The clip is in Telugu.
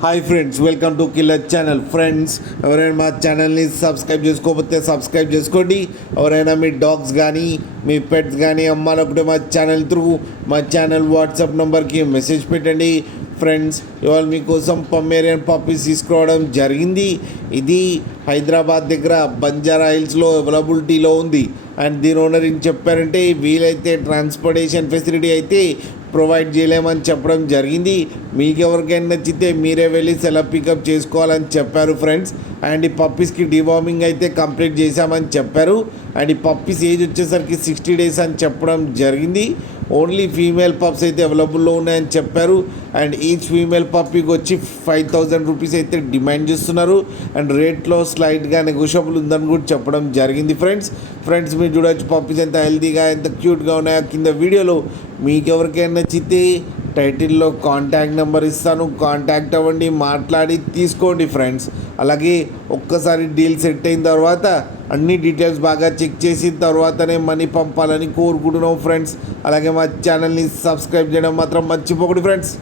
Hi friends, welcome to killer channel. Friends, ఎవరైనా మా ఛానల్ని సబ్స్క్రైబ్ చేసుకోకపోతే సబ్స్క్రైబ్ చేసుకోండి. ఎవరైనా మీ డాగ్స్ కానీ మీ పెట్స్ కానీ అమ్మాలనుకుంటే మా ఛానల్ త్రూ మా ఛానల్ వాట్సాప్ నెంబర్కి మెసేజ్ పెట్టండి. ఫ్రెండ్స్, ఇవాళ మీకోసం పమ్మేరియన్ పప్పీస్ తీసుకురావడం జరిగింది. ఇది హైదరాబాద్ దగ్గర బంజారా హిల్స్లో అవైలబిలిటీలో ఉంది. అండ్ దీని ఓనర్ ఏం చెప్పారంటే, వీలైతే ట్రాన్స్పోర్టేషన్ ఫెసిలిటీ అయితే ప్రొవైడ్ చేయలేమని చెప్పడం జరిగింది. మీకు ఎవరికైనా నచ్చితే మీరే వెళ్ళి సెలవు పికప్ చేసుకోవాలని చెప్పారు ఫ్రెండ్స్. అండ్ ఈ పప్పీస్కి డివార్మింగ్ అయితే కంప్లీట్ చేశామని చెప్పారు. అండ్ ఈ పప్పీస్ ఏజ్ వచ్చేసరికి 60 days అని చెప్పడం జరిగింది. ఓన్లీ ఫీమేల్ పప్స్ అయితే అవైలబుల్లో ఉన్నాయని చెప్పారు. అండ్ ఈచ్ ఫీమేల్ పప్పీకి వచ్చి 5,000 రూపీస్ అయితే డిమాండ్ చేస్తున్నారు. అండ్ రేట్లో స్లైడ్గా నెగోషియబుల్ ఉందని కూడా చెప్పడం జరిగింది ఫ్రెండ్స్ మీరు చూడవచ్చు పప్పీస్ ఎంత హెల్తీగా ఎంత క్యూట్గా ఉన్నాయో కింద వీడియోలో. మీకు ఎవరికైనా నచ్చితే టైటిల్లో కాంటాక్ట్ నెంబర్ ఇస్తాను, కాంటాక్ట్ అవ్వండి, మాట్లాడి తీసుకోండి ఫ్రెండ్స్. అలాగే ఒక్కసారి డీల్ సెట్ అయిన తర్వాత అన్ని డీటెయిల్స్ బాగా చెక్ చేసిన తర్వాతనే మనీ పంపాలని కోరుకుంటున్నాం ఫ్రెండ్స్. అలాగే మా ఛానల్ని సబ్స్క్రైబ్ చేయడం మాత్రం మర్చిపోకండి ఫ్రెండ్స్.